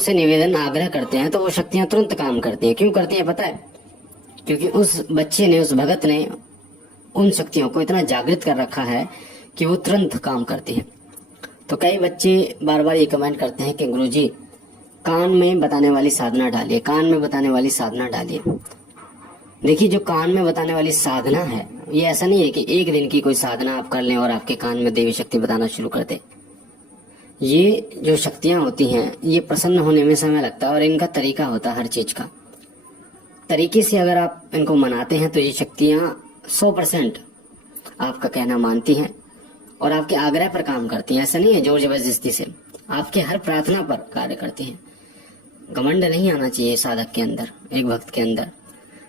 से निवेदन आग्रह करते हैं तो वो शक्तियां तुरंत काम करती हैं। क्यों करती हैं पता है? क्योंकि उस बच्चे ने, उस भगत ने उन शक्तियों को इतना जागृत कर रखा है कि वो तुरंत काम करती है। तो कई बच्चे बार बार ये कमेंट करते हैं कि गुरुजी कान में बताने वाली साधना डालिए, कान में बताने वाली साधना डालिए। देखिए, जो कान में बताने वाली साधना है, ये ऐसा नहीं है कि एक दिन की कोई साधना आप कर लें और आपके कान में देवी शक्ति बताना शुरू कर दे। ये जो शक्तियां होती हैं, ये प्रसन्न होने में समय लगता है और इनका तरीका होता है हर चीज का। तरीके से अगर आप इनको मनाते हैं तो ये शक्तियां 100% आपका कहना मानती हैं और आपके आग्रह पर काम करती हैं। ऐसा नहीं है जोर जबरदस्ती से, आपके हर प्रार्थना पर कार्य करती हैं। घमंड नहीं आना चाहिए साधक के अंदर, एक भक्त के अंदर।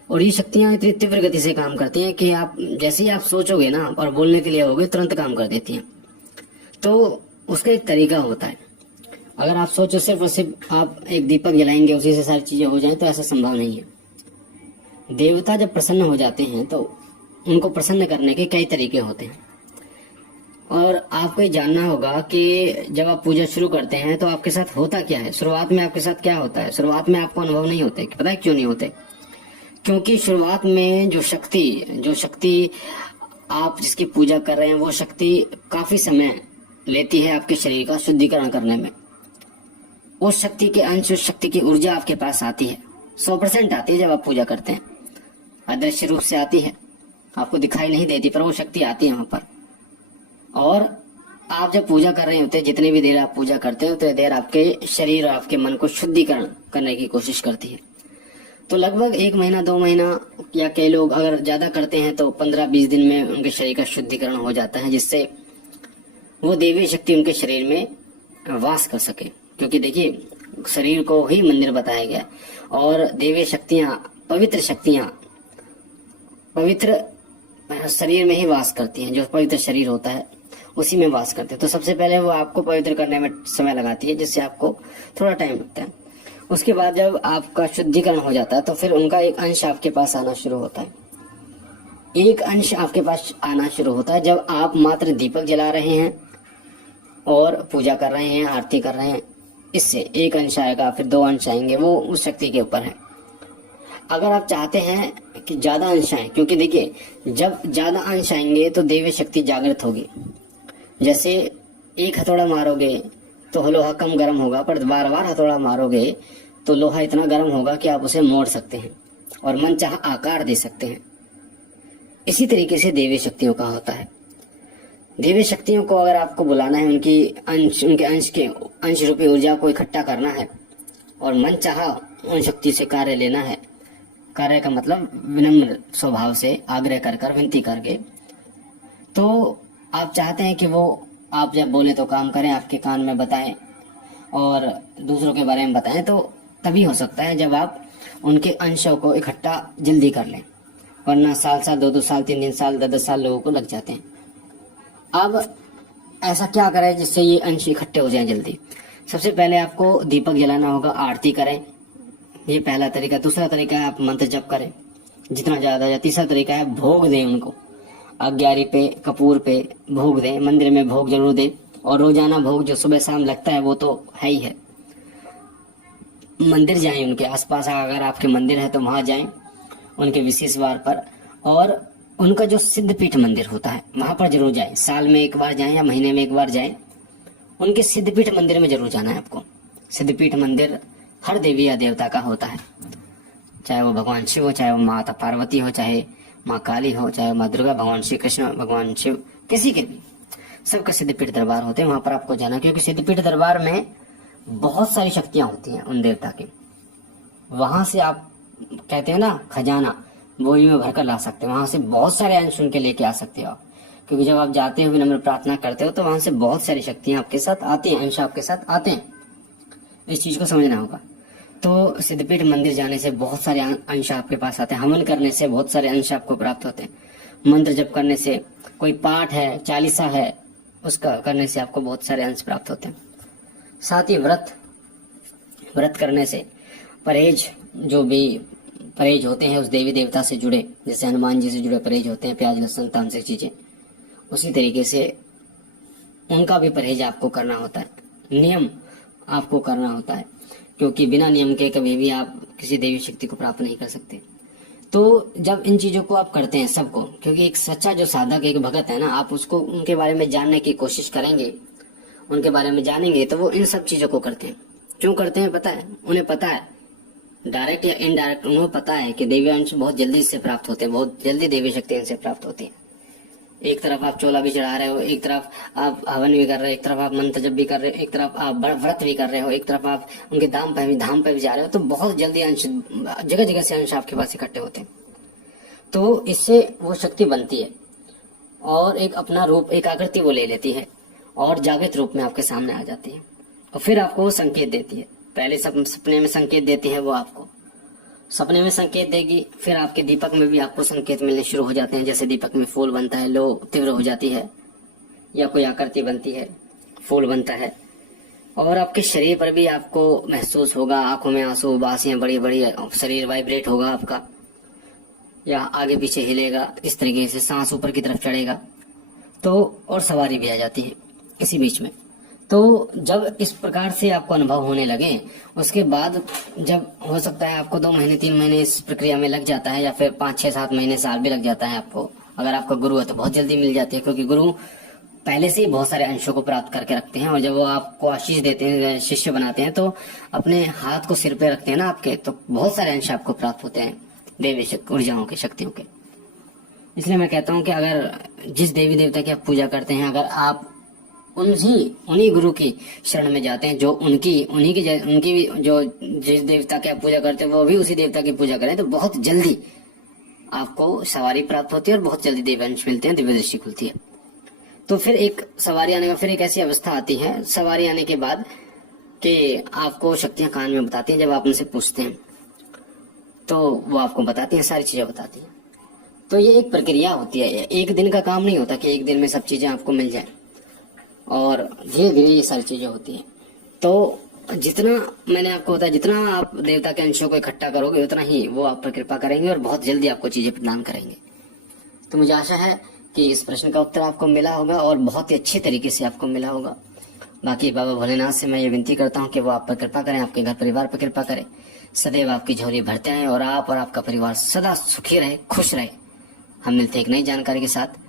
और ये शक्तियां इतनी तीव्र गति से काम करती हैं कि आप जैसे ही आप सोचोगे ना और बोलने के लिए होगे, तुरंत काम कर देती हैं। तो उसका एक तरीका होता है। अगर आप सोचो सिर्फ और सिर्फ आप एक दीपक जलाएंगे उसी से सारी चीजें हो जाएं, तो ऐसा संभव नहीं है। देवता जब प्रसन्न हो जाते हैं तो उनको प्रसन्न करने के कई तरीके होते हैं। और आपको ये जानना होगा कि जब आप पूजा शुरू करते हैं तो आपके साथ होता क्या है। शुरुआत में आपके साथ क्या होता है? शुरुआत में आपको अनुभव नहीं होते। पता है क्यों नहीं होते? क्योंकि शुरुआत में जो शक्ति आप जिसकी पूजा कर रहे हैं, वो शक्ति काफी समय लेती है आपके शरीर का शुद्धिकरण करने में। उस शक्ति के अंश, उस शक्ति की ऊर्जा आपके पास आती है, 100% आती है जब आप पूजा करते हैं। अदृश्य रूप से आती है, आपको दिखाई नहीं देती, पर वो शक्ति आती है वहां पर। और आप जब पूजा कर रहे होते हैं, जितनी भी देर आप पूजा करते हैं उतनी देर आपके शरीर और आपके मन को शुद्धिकरण करने की कोशिश करती है। तो लगभग 1 महीना 2 महीना, या कई लोग अगर ज्यादा करते हैं तो 15-20 दिन में उनके शरीर का शुद्धिकरण हो जाता है, जिससे वो देवी शक्ति उनके शरीर में वास कर सके। क्योंकि देखिए, शरीर को ही मंदिर बताया गया और देवी शक्तियां, पवित्र शक्तियां पवित्र शरीर में ही वास करती हैं। जो पवित्र शरीर होता है उसी में वास करते हैं। तो सबसे पहले वो आपको पवित्र करने में समय लगाती है, जिससे आपको थोड़ा टाइम लगता है। उसके बाद जब आपका शुद्धिकरण हो जाता है तो फिर उनका एक अंश आपके पास आना शुरू होता है। एक अंश आपके पास आना शुरू होता है जब आप मात्र दीपक जला रहे हैं और पूजा कर रहे हैं, आरती कर रहे हैं। इससे एक अंश आएगा, फिर 2 अंश आएंगे, वो उस शक्ति के ऊपर है। अगर आप चाहते हैं कि ज्यादा अंश आए, क्योंकि देखिए जब ज्यादा अंश आएंगे तो देवी शक्ति जागृत होगी। जैसे एक हथौड़ा मारोगे तो लोहा कम गर्म होगा, पर बार बार हथौड़ा मारोगे तो लोहा इतना गर्म होगा कि आप उसे मोड़ सकते हैं और मनचाहा आकार दे सकते हैं। इसी तरीके से देवी शक्तियों का होता है। देवी शक्तियों को अगर आपको बुलाना है, उनके अंश रूपी ऊर्जा को इकट्ठा करना है और मनचाहा उन शक्ति से कार्य लेना है। कार्य का मतलब विनम्र स्वभाव से आग्रह कर विनती करके। तो आप चाहते हैं कि वो आप जब बोले तो काम करें, आपके कान में बताएं और दूसरों के बारे में बताएं, तो तभी हो सकता है जब आप उनके अंशों को इकट्ठा जल्दी कर लें। वरना साल 2 साल 3 साल 10 साल लोगों को लग जाते हैं। अब ऐसा क्या करें जिससे ये अंश इकट्ठे हो जाएं जल्दी? सबसे पहले आपको दीपक जलाना होगा, आरती करें, ये पहला तरीका। दूसरा तरीका है आप मंत्र जप करें जितना ज्यादा या तीसरा तरीका है भोग दें उनको। अग्यारी पे, कपूर पे भोग दें, मंदिर में भोग जरूर दें। और रोजाना भोग जो सुबह शाम लगता है वो तो है ही है। मंदिर जाएं, उनके आसपास अगर आपके मंदिर है तो वहां जाएं उनके विशेष वार पर। और उनका जो सिद्धपीठ मंदिर होता है वहां पर जरूर जाएं। साल में 1 बार जाएं या महीने में 1 बार जाएं, उनके सिद्धपीठ मंदिर में जरूर जाना है आपको। सिद्धपीठ मंदिर हर देवी या देवता का होता है, चाहे वो भगवान शिव हो, चाहे वो माता पार्वती हो, चाहे माँ काली हो, चाहे माँ दुर्गा, भगवान श्री कृष्ण, भगवान शिव, किसी के भी, सबका सिद्धपीठ दरबार होते हैं। वहां पर आपको जाना, क्योंकि सिद्धपीठ दरबार में बहुत सारी शक्तियां होती हैं उन देवता की। वहां से आप कहते हैं ना खजाना, बोरी में भरकर ला सकते हैं। वहां से बहुत सारे अंश उनके लेके आ सकते हो आप, क्योंकि जब आप जाते हो विनम्र प्रार्थना करते हो तो वहां से बहुत सारी शक्तियां आपके साथ आती हैं, अंश आपके साथ आते हैं। इस चीज को समझना होगा। तो सिद्धपीठ मंदिर जाने से बहुत सारे अंश आपके पास आते हैं। हवन करने से बहुत सारे अंश आपको प्राप्त होते हैं। मंत्र जप करने से, कोई पाठ है, चालीसा है, उसका करने से आपको बहुत सारे अंश प्राप्त होते हैं। साथ ही व्रत करने से, परहेज, जो भी परहेज होते हैं उस देवी देवता से जुड़े, जैसे हनुमान जी से जुड़े परहेज होते हैं, प्याज लहसुन तामसिक चीजें, उसी तरीके से उनका भी परहेज आपको करना होता है, नियम आपको करना होता है। क्योंकि बिना नियम के कभी भी आप किसी देवी शक्ति को प्राप्त नहीं कर सकते। तो जब इन चीजों को आप करते हैं सबको, क्योंकि एक सच्चा जो साधक एक भगत है ना, आप उसको उनके बारे में जानने की कोशिश करेंगे, उनके बारे में जानेंगे, तो वो इन सब चीजों को करते हैं। क्यों करते हैं पता है? उन्हें पता है, डायरेक्ट या इनडायरेक्ट उन्हें पता है कि देवी अंश बहुत जल्दी इससे प्राप्त होते हैं, बहुत जल्दी देवी शक्ति इनसे प्राप्त होती है। एक तरफ आप चोला भी चढ़ा रहे हो, एक तरफ आप हवन भी कर रहे हो, एक तरफ आप मंत्र जप भी कर रहे हो, एक तरफ आप व्रत भी कर रहे हो, एक तरफ आप उनके धाम पे भी जा रहे हो, तो बहुत जल्दी अंश, जगह जगह से अंश आपके पास इकट्ठे होते हैं। तो इससे वो शक्ति बनती है और एक अपना रूप, एक आकृति वो ले लेती है और जागृत रूप में आपके सामने आ जाती है और फिर आपको वो संकेत देती है। पहले सपने में संकेत देती है, वो आपको सपने में संकेत देगी, फिर आपके दीपक में भी आपको संकेत मिलने शुरू हो जाते हैं। जैसे दीपक में फूल बनता है, लो तीव्र हो जाती है, या कोई आकृति बनती है, फूल बनता है, और आपके शरीर पर भी आपको महसूस होगा, आंखों में आंसू, बासियां बड़ी बड़ी, शरीर वाइब्रेट होगा आपका, या आगे पीछे हिलेगा, इस तरीके से सांस ऊपर की तरफ चढ़ेगा, तो और सवारी भी आ जाती है इसी बीच में। तो जब इस प्रकार से आपको अनुभव होने लगे, उसके बाद जब हो सकता है आपको 2 महीने 3 महीने इस प्रक्रिया में लग जाता है, या फिर 5 6 7 महीने, साल भी लग जाता है आपको। अगर आपका गुरु है तो बहुत जल्दी मिल जाती है, क्योंकि गुरु पहले से ही बहुत सारे अंशों को प्राप्त करके रखते हैं, और जब वो आपको आशीष देते हैं, शिष्य बनाते हैं, तो अपने हाथ को सिर पे रखते हैं ना आपके, तो बहुत सारे अंश आपको प्राप्त होते हैं देवी ऊर्जाओं के, शक्तियों के। इसलिए मैं कहता हूँ कि अगर जिस देवी देवता की आप पूजा करते हैं, अगर आप उन्हीं गुरु की शरण में जाते हैं, जो उनकी भी जो जिस देवता की आप पूजा करते हैं वो भी उसी देवता की पूजा करें, तो बहुत जल्दी आपको सवारी प्राप्त होती है और बहुत जल्दी दिव्यांश मिलते हैं, दिव्य दृष्टि खुलती है। तो फिर एक सवारी आने का, फिर एक ऐसी अवस्था आती है सवारी आने के बाद कि आपको शक्तियां कान में बताती हैं। जब आप उनसे पूछते हैं तो वो आपको बताती हैं, सारी चीजें बताती हैं। तो ये एक प्रक्रिया होती है, एक दिन का काम नहीं होता कि एक दिन में सब चीजें आपको मिल जाए, और धीरे धीरे ये सारी चीजें होती हैं। तो जितना मैंने आपको बताया, जितना आप देवता के अंशों को इकट्ठा करोगे, उतना ही वो आप पर कृपा करेंगे और बहुत जल्दी आपको चीजें प्रदान करेंगे। तो मुझे आशा है कि इस प्रश्न का उत्तर आपको मिला होगा और बहुत ही अच्छे तरीके से आपको मिला होगा। बाकी बाबा भोलेनाथ से मैं ये विनती करता हूँ कि वो आप पर कृपा करें, आपके घर परिवार पर कृपा करें, सदैव आपकी झोली भरते हैं और आप और आपका परिवार सदा सुखी रहे, खुश रहे। हम मिलते हैं एक नई जानकारी के साथ।